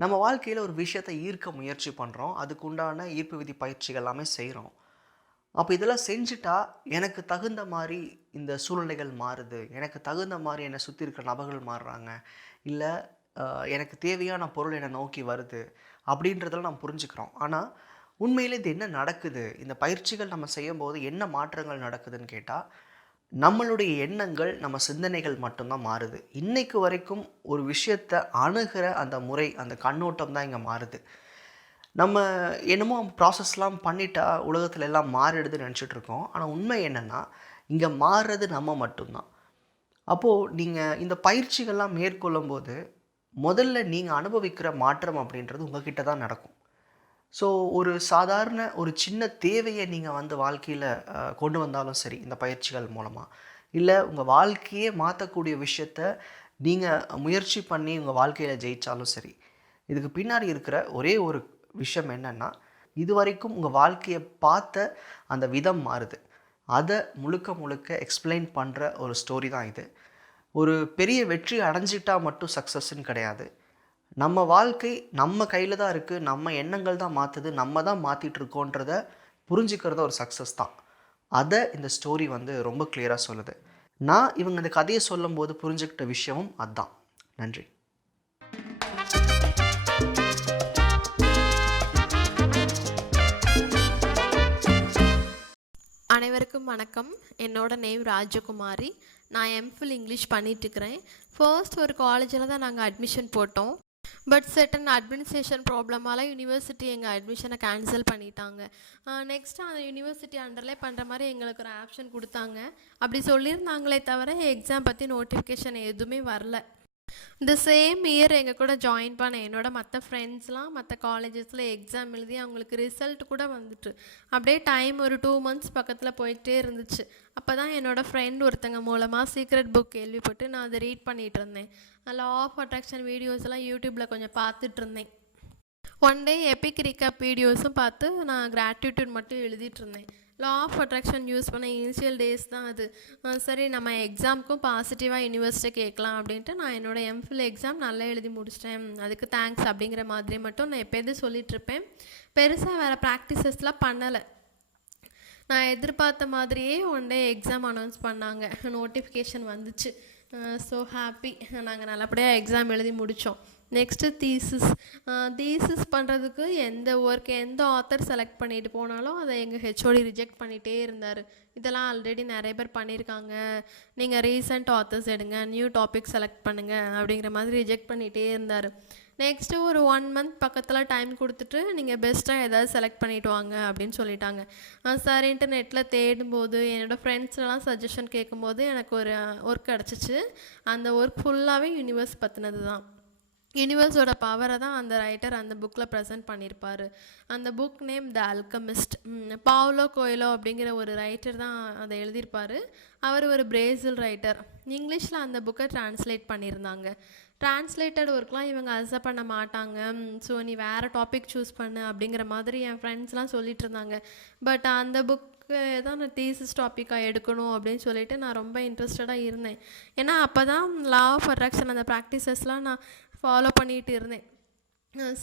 நம்ம வாழ்க்கையில் ஒரு விஷயத்தை ஈர்க்க முயற்சி பண்ணுறோம். அதுக்கு உண்டான ஈர்ப்பு விதி பயிற்சிகள் எல்லாமே செய்கிறோம். அப்போ இதெல்லாம் செஞ்சுட்டா எனக்கு தகுந்த மாதிரி இந்த சூழ்நிலைகள் மாறுது. எனக்கு தகுந்த மாதிரி என்னை சுற்றி இருக்கிற நபர்கள் மாறுறாங்க. இல்லை எனக்கு தேவையான பொருள் என்னை நோக்கி வருது. அப்படின்றதெல்லாம் நம்ம புரிஞ்சுக்கிறோம். ஆனால் உண்மையிலே இது என்ன நடக்குது? இந்த பயிற்சிகள் நம்ம செய்யும்போது என்ன மாற்றங்கள் நடக்குதுன்னு கேட்டால், நம்மளுடைய எண்ணங்கள், நம்ம சிந்தனைகள் மட்டும்தான் மாறுது. இன்னைக்கு வரைக்கும் ஒரு விஷயத்த அணுகுற அந்த முறை, அந்த கண்ணோட்டம் தான் இங்கே மாறுது. நம்ம என்னமோ ப்ராசஸ்லாம் பண்ணிட்டா உலகத்துல எல்லாம் மாறிடுதுன்னு நினச்சிட்டு இருக்கோம். ஆனால் உண்மை என்னென்னா, இங்கே மாறுறது நம்ம மட்டும்தான். அப்போது நீங்கள் இந்த பயிற்சிகள்லாம் மேற்கொள்ளும்போது, முதல்ல நீங்கள் அனுபவிக்கிற மாற்றம் அப்படின்றது உங்ககிட்ட தான் நடக்கும். ஸோ ஒரு சாதாரண ஒரு சின்ன தேவையை நீங்கள் வாழ்க்கையில் கொண்டு வந்தாலும் சரி, இந்த பயிற்சிகள் மூலமாக, இல்லை உங்கள் வாழ்க்கையே மாற்றக்கூடிய விஷயத்த நீங்கள் முயற்சி பண்ணி உங்கள் வாழ்க்கையில் ஜெயித்தாலும் சரி, இதுக்கு பின்னாடி இருக்கிற ஒரே ஒரு விஷயம் என்னென்னா, இதுவரைக்கும் உங்கள் வாழ்க்கையை பார்த்த அந்த விதம் மாறுது. அதை முழுக்க முழுக்க எக்ஸ்பிளைன் பண்ணுற ஒரு ஸ்டோரி தான் இது. ஒரு பெரிய வெற்றி அடைஞ்சிட்டால் மட்டும் சக்ஸஸ்ன்னு கிடையாது. நம்ம வாழ்க்கை நம்ம கையில் தான் இருக்குது. நம்ம எண்ணங்கள் தான் மாற்றுது. நம்ம தான் மாற்றிட்டுருக்கோன்றத புரிஞ்சுக்கிறது ஒரு சக்ஸஸ் தான். அதை இந்த ஸ்டோரி ரொம்ப கிளியராக சொல்லுது. நான் இவங்க இந்த கதையை சொல்லும்போது புரிஞ்சுக்கிட்ட விஷயமும் அதுதான். நன்றி. அனைவருக்கும் வணக்கம். என்னோட நேம் ராஜகுமாரி. நான் எம்ஃபில் இங்கிலீஷ் பண்ணிகிட்ருக்கிறேன். ஃபர்ஸ்ட் ஒரு காலேஜில் தான் நாங்கள் அட்மிஷன் போட்டோம். பட் செட்டன் அட்மினிஸ்ட்ரேஷன் ப்ராப்ளமால் யூனிவர்சிட்டி எங்கள் அட்மிஷனை கேன்சல் பண்ணிட்டாங்க. நெக்ஸ்ட்டு அந்த யூனிவர்சிட்டி அண்டர்லே பண்ணுற மாதிரி எங்களுக்கு ஒரு ஆப்ஷன் கொடுத்தாங்க. அப்படி சொல்லியிருந்தாங்களே தவிர எக்ஸாம் பற்றி நோட்டிஃபிகேஷன் எதுவுமே வரல. இந்த சேம் இயர் எங்கள் கூட ஜாயின் பண்ண என்னோட மற்ற ஃப்ரெண்ட்ஸ்லாம் மற்ற காலேஜஸில் எக்ஸாம் எழுதி அவங்களுக்கு ரிசல்ட் கூட வந்துட்டு அப்படியே டைம் ஒரு 2 months பக்கத்தில் போயிட்டே இருந்துச்சு. அப்போ தான் என்னோடய ஃப்ரெண்ட் ஒருத்தங்க மூலமாக சீக்ரெட் புக் கேள்விப்பட்டு நான் அதை ரீட் பண்ணிகிட்டு இருந்தேன். லா ஆஃப் அட்ராக்ஷன் வீடியோஸ்லாம் யூடியூப்பில் கொஞ்சம் பார்த்துட்டு இருந்தேன். ஒன் டே எபிக்ரிகேப் வீடியோஸும் பார்த்து நான் கிராட்டிடியூட் மட்டும் எழுதிட்டு இருந்தேன். லா ஆஃப் அட்ராக்ஷன் யூஸ் பண்ண இனிஷியல் டேஸ் தான் அது. சரி, நம்ம எக்ஸாமுக்கும் பாசிட்டிவாக யூனிவர்சிட்டி கேட்கலாம் அப்படின்ட்டு நான் என்னோடய எம்ஃபில் எக்ஸாம் நல்லா எழுதி முடிச்சிட்டேன். அதுக்கு தேங்க்ஸ் அப்படிங்கிற மாதிரி மட்டும் நான் எப்போது சொல்லிகிட்ருப்பேன். பெருசாக வேறு ப்ராக்டிசஸ்லாம் பண்ணலை. நான் எதிர்பார்த்த மாதிரியே ஒன் டே எக்ஸாம் அனௌன்ஸ் பண்ணாங்க. நோட்டிஃபிகேஷன் வந்துச்சு. So happy. நாங்கள் நல்லபடியாக எக்ஸாம் எழுதி முடித்தோம். நெக்ஸ்ட்டு தீசிஸ் பண்ணுறதுக்கு எந்த ஆத்தர் செலக்ட் பண்ணிட்டு போனாலும் அதை எங்கள் ஹெச்ஓடி ரிஜெக்ட் பண்ணிகிட்டே இருந்தார். இதெல்லாம் ஆல்ரெடி நிறைய பேர் பண்ணியிருக்காங்க, நீங்கள் ரீசெண்ட் ஆத்தர்ஸ் எடுங்க, நியூ டாபிக் செலக்ட் பண்ணுங்கள் அப்படிங்கிற மாதிரி ரிஜெக்ட் பண்ணிகிட்டே இருந்தார். நெக்ஸ்ட்டு ஒரு 1 month பக்கத்தில் டைம் கொடுத்துட்டு நீங்கள் பெஸ்ட்டாக ஏதாவது செலக்ட் பண்ணிவிட்டு வாங்க அப்படின்னு சொல்லிட்டாங்க. சரின்ட்டு நெட்டில் தேடும்போது என்னோடய ஃப்ரெண்ட்ஸ்லாம் சஜஷன் கேட்கும்போது எனக்கு ஒரு ஒர்க் கிடச்சிச்சு. அந்த ஒர்க் ஃபுல்லாகவே யூனிவர்ஸ் பற்றினது தான். யூனிவர்ஸோட பவரை தான் அந்த ரைட்டர் அந்த புக்கில் ப்ரெசென்ட் பண்ணியிருப்பார். அந்த book name the alchemist. Paulo Coelho அப்படிங்கிற ஒரு ரைட்டர் தான் அதை எழுதியிருப்பார். அவர் ஒரு பிரேசில் ரைட்டர். இங்கிலீஷில் அந்த புக்கை ட்ரான்ஸ்லேட் பண்ணியிருந்தாங்க. ட்ரான்ஸ்லேட்டட் ஒர்க்லாம் இவங்க அக்செப்ட் பண்ண மாட்டாங்க. ஸோ நீ வேறு டாபிக் சூஸ் பண்ணு அப்படிங்கிற மாதிரி என் ஃப்ரெண்ட்ஸ்லாம் சொல்லிட்டு இருந்தாங்க. பட் அந்த புக்கு தான் நான் தீசிஸ் டாப்பிக்காக எடுக்கணும் அப்படின்னு சொல்லிட்டு நான் ரொம்ப இன்ட்ரெஸ்டடாக இருந்தேன். ஏன்னா அப்போ தான் லா ஆஃப் அட்ராக்ஷன் அந்த ப்ராக்டிசஸ்லாம் நான் ஃபாலோ பண்ணிகிட்டு இருந்தேன்.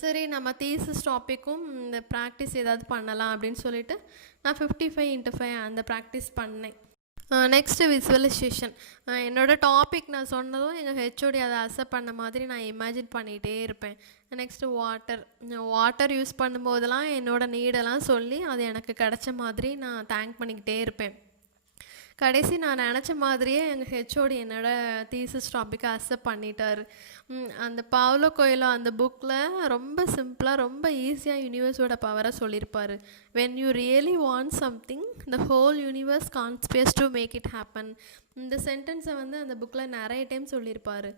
சரி, நம்ம தீசிஸ் டாப்பிக்கும் இந்த ப்ராக்டிஸ் ஏதாவது பண்ணலாம் அப்படின்னு சொல்லிட்டு நான் 55x5 அந்த ப்ராக்டிஸ் பண்ணேன். Next visualisation. என்னோடய டாபிக் நான் சொன்னதும் எங்கள் ஹெச்ஓடி அதை அக்செப்ட் பண்ண மாதிரி நான் இமேஜின் பண்ணிகிட்டே இருப்பேன். நெக்ஸ்ட்டு வாட்டர் யூஸ் பண்ணும்போதெல்லாம் என்னோடய நீடெல்லாம் சொல்லி அது எனக்கு கிடச்ச மாதிரி நான் தேங்க் பண்ணிக்கிட்டே இருப்பேன். கடைசி நான் நினச்ச மாதிரியே எங்கள் ஹெச்ஓடி என்னோடய தீசிஸ் டாப்பிக்கை அக்செப்ட் பண்ணிட்டார். அந்த பாவ்லோ கோயிலோ அந்த புக்கில் ரொம்ப சிம்பிளாக ரொம்ப ஈஸியாக யூனிவர்ஸோட பவரை சொல்லியிருப்பார். When you really want something the whole universe conspires to make it happen. இந்த சென்டென்ஸை அந்த புக்கில் நிறைய டைம் சொல்லியிருப்பார்.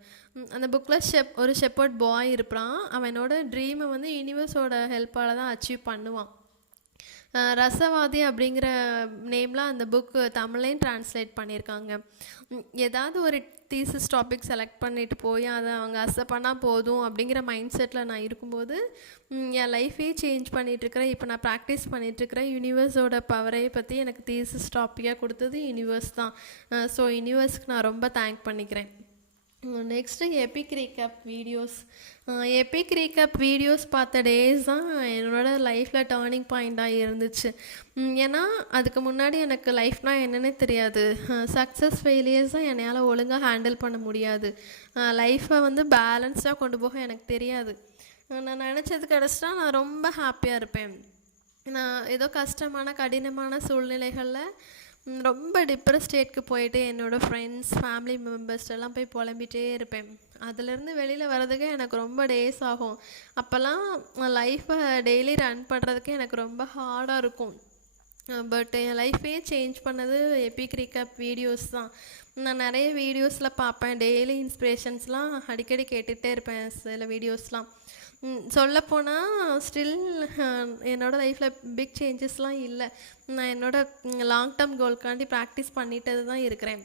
அந்த புக்கில் ஒரு ஷெப்பர்ட் பாய் இருப்பான். அவனோட ட்ரீமை யூனிவர்ஸோட ஹெல்ப்பால் தான் அச்சீவ் பண்ணுவான். ரசவாதி அப்படிங்கிற நேமில் அந்த புக்கு தமிழையும் ட்ரான்ஸ்லேட் பண்ணியிருக்காங்க. ஏதாவது ஒரு தீசிஸ் டாபிக் செலக்ட் பண்ணிட்டு போய் அதை அவங்க அக்செப்ட் பண்ணால் போதும் அப்படிங்கிற மைண்ட் செட்டில் நான் இருக்கும்போது என் லைஃபே சேஞ்ச் பண்ணிகிட்ருக்கிறேன். இப்போ நான் ப்ராக்டிஸ் பண்ணிகிட்ருக்கிறேன். யூனிவர்ஸோட பவரை பற்றி எனக்கு தீசிஸ் டாப்பிக்காக கொடுத்தது யூனிவர்ஸ் தான். ஸோ யூனிவர்ஸ்க்கு நான் ரொம்ப தேங்க் பண்ணிக்கிறேன். Next Epic recap videos. Epic recap videos பார்த்த டேஸ் தான் என்னோட லைஃப்பில் டேர்னிங் பாயிண்ட்டாக இருந்துச்சு. ஏன்னா அதுக்கு முன்னாடி எனக்கு லைஃப்னால் என்னன்னே தெரியாது. சக்ஸஸ் ஃபெயிலியர்ஸ் தான் என்னையால் ஒழுங்காக ஹேண்டில் பண்ண முடியாது. லைஃப்பை வந்து பேலன்ஸ்டாக கொண்டு போக எனக்கு தெரியாது. நான் நினச்சது கிடச்சிட்டா நான் ரொம்ப ஹாப்பியாக இருப்பேன். நான் ஏதோ கஷ்டமான கடினமான சூழ்நிலைகளில் ரொம்ப டிப்ரெஸ் ஸ்டேட்க்கு போயிட்டு என்னோடய ஃப்ரெண்ட்ஸ் ஃபேமிலி மெம்பர்ஸ் எல்லாம் போய் புலம்பிகிட்டே இருப்பேன். அதுலேருந்து வெளியில் வர்றதுக்கு எனக்கு ரொம்ப டேஸ் ஆகும். அப்போல்லாம் லைஃப்பை டெய்லி ரன் பண்ணுறதுக்கு எனக்கு ரொம்ப ஹார்டாக இருக்கும். பட் என் லைஃபே சேஞ்ச் பண்ணது எபிக் ரீகேப் வீடியோஸ் தான். நான் நிறைய வீடியோஸில் பார்ப்பேன். டெய்லி இன்ஸ்பிரேஷன்ஸ்லாம் அடிக்கடி கேட்டுகிட்டே இருப்பேன் சில வீடியோஸ்லாம். சொல்லப்போனால் ஸ்டில் என்னோடய லைஃப்பில் பிக் சேஞ்சஸ்லாம் இல்லை. நான் என்னோடய லாங் டேர்ம் கோல்காண்டி ப்ராக்டிஸ் பண்ணிட்டு தான் இருக்கிறேன்.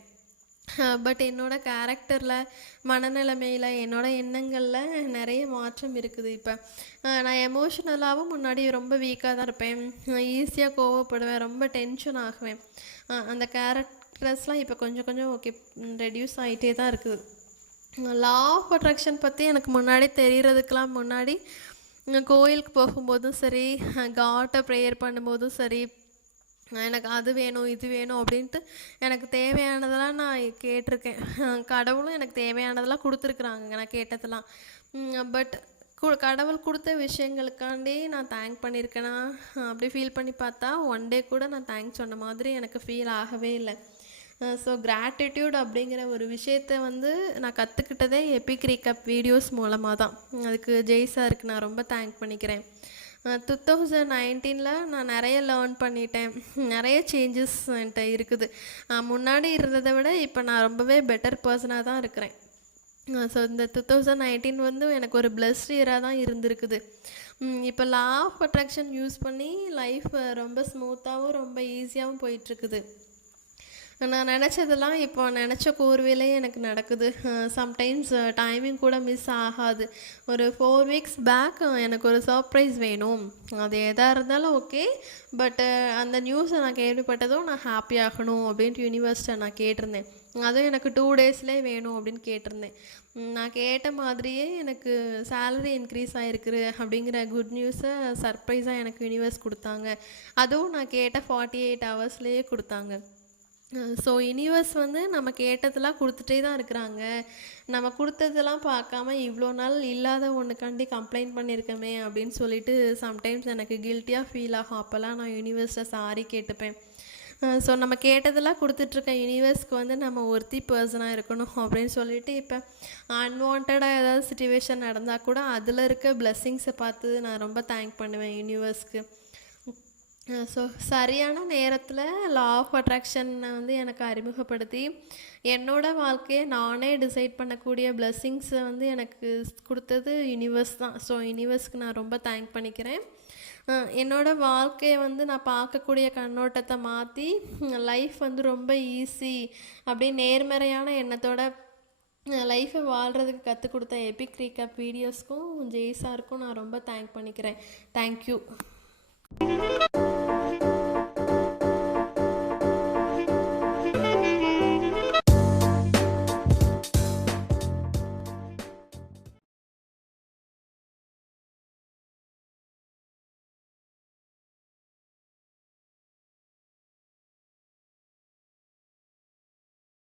பட் என்னோடய கேரக்டரில் மனநிலைமையில் என்னோடய எண்ணங்களில் நிறைய மாற்றம் இருக்குது. இப்போ நான் எமோஷ்னலாகவும் முன்னாடி ரொம்ப வீக்காக தான் இருப்பேன். ஈஸியாக கோவப்படுவேன், ரொம்ப டென்ஷன் ஆகுவேன். அந்த கேரக்டர்ஸ்லாம் இப்போ கொஞ்சம் கொஞ்சம் ஓகே ரெடியூஸ் ஆகிட்டே தான் இருக்குது. லா ஆஃப் அட்ராக்ஷன் பற்றி எனக்கு முன்னாடி தெரியறதுக்கெலாம் முன்னாடி கோயிலுக்கு போகும்போதும் சரி, காட்டை ப்ரேயர் பண்ணும்போதும் சரி, எனக்கு அது வேணும் இது வேணும் அப்படின்ட்டு எனக்கு தேவையானதெல்லாம் நான் கேட்டிருக்கேன். கடவுளும் எனக்கு தேவையானதெல்லாம் கொடுத்துருக்குறாங்க நான் கேட்டதெல்லாம். பட் கடவுள் கொடுத்த விஷயங்களுக்காண்டி நான் தேங்க் பண்ணியிருக்கேனா அப்படி ஃபீல் பண்ணி பார்த்தா ஒன் டே கூட நான் தேங்க்ஸ் சொன்ன மாதிரி எனக்கு ஃபீல் ஆகவே இல்லை. ஸோ கிராட்டிடியூட் அப்படிங்கிற ஒரு விஷயத்தை வந்து நான் கற்றுக்கிட்டதே எபிக் ரீகேப் வீடியோஸ் மூலமாக தான். அதுக்கு ஜெய் சாருக்கு நான் ரொம்ப தேங்க் பண்ணிக்கிறேன். 2019 நான் நிறைய லேர்ன் பண்ணிட்டேன். நிறைய சேஞ்சஸ் என்கிட்ட இருக்குது. முன்னாடி இருந்ததை விட இப்போ நான் ரொம்பவே பெட்டர் பர்சனாக தான் இருக்கிறேன். ஸோ இந்த 2019 வந்து எனக்கு ஒரு பிளஸ்ட் இயராக தான் இருந்திருக்குது. இப்போ லா ஆஃப் அட்ராக்ஷன் யூஸ் பண்ணி லைஃப் ரொம்ப ஸ்மூத்தாகவும் ரொம்ப ஈஸியாகவும் போயிட்டுருக்குது. நான் நினச்சதெல்லாம் இப்போ நினச்ச கோர்வையிலே எனக்கு நடக்குது. சம்டைம்ஸ் டைமிங் கூட மிஸ் ஆகாது. ஒரு 4 வீக்ஸ் பேக் எனக்கு ஒரு சர்ப்ரைஸ் வேணும், அது எதாக இருந்தாலும் ஓகே, பட்டு அந்த நியூஸை நான் கேள்விப்பட்டதும் நான் ஹாப்பி ஆகணும் அப்படின்ட்டு யூனிவர்ஸ்ட்டை நான் கேட்டிருந்தேன். அதுவும் எனக்கு 2 டேஸ்லேயே வேணும் அப்படின்னு கேட்டிருந்தேன். நான் கேட்ட மாதிரியே எனக்கு சேலரி இன்க்ரீஸ் ஆகிருக்குது அப்படிங்கிற குட் நியூஸை சர்ப்ரைஸாக எனக்கு யூனிவர்ஸ் கொடுத்தாங்க. அதுவும் நான் கேட்ட 48 ஹவர்ஸ்லேயே கொடுத்தாங்க. ஸோ யூனிவர்ஸ் வந்து நம்ம கேட்டதெல்லாம் கொடுத்துட்டே தான் இருக்கிறாங்க. நம்ம கொடுத்ததெல்லாம் பார்க்காம இவ்வளோ நாள் இல்லாத ஒன்றுக்காண்டி கம்ப்ளைண்ட் பண்ணியிருக்கோமே அப்படின்னு சொல்லிட்டு சம்டைம்ஸ் எனக்கு கில்ட்டியாக ஃபீல் ஆகும். அப்போல்லாம் நான் யூனிவர்ஸை சாரி கேட்டுப்பேன். ஸோ நம்ம கேட்டதெல்லாம் கொடுத்துட்ருக்க யூனிவர்ஸ்க்கு வந்து நம்ம ஒர்த்தி பர்சனாக இருக்கணும் அப்படின்னு சொல்லிட்டு இப்போ அன்வான்டாக ஏதாவது சுச்சுவேஷன் நடந்தால் கூட அதில் இருக்க பிளெஸ்ஸிங்ஸை பார்த்து நான் ரொம்ப தேங்க் பண்ணுவேன் யூனிவர்ஸ்க்கு. ஸோ சரியான நேரத்தில் லா ஆஃப் அட்ராக்ஷனை வந்து எனக்கு அறிமுகப்படுத்தி என்னோடய வாழ்க்கையை நானே டிசைட் பண்ணக்கூடிய பிளெஸ்ஸிங்ஸை வந்து எனக்கு கொடுத்தது யூனிவர்ஸ் தான். ஸோ யூனிவர்ஸ்க்கு நான் ரொம்ப தேங்க் பண்ணிக்கிறேன். என்னோடய வாழ்க்கையை வந்து நான் பார்க்கக்கூடிய கண்ணோட்டத்தை மாற்றி லைஃப் வந்து ரொம்ப ஈஸி அப்படி நேர்மறையான எண்ணத்தோட லைஃப்பை வாழ்கிறதுக்கு கற்றுக் கொடுத்த எபிக் ரீகேப் வீடியோஸ்க்கும் ஜெய் சாருக்கும் நான் ரொம்ப தேங்க் பண்ணிக்கிறேன். தேங்க்யூ.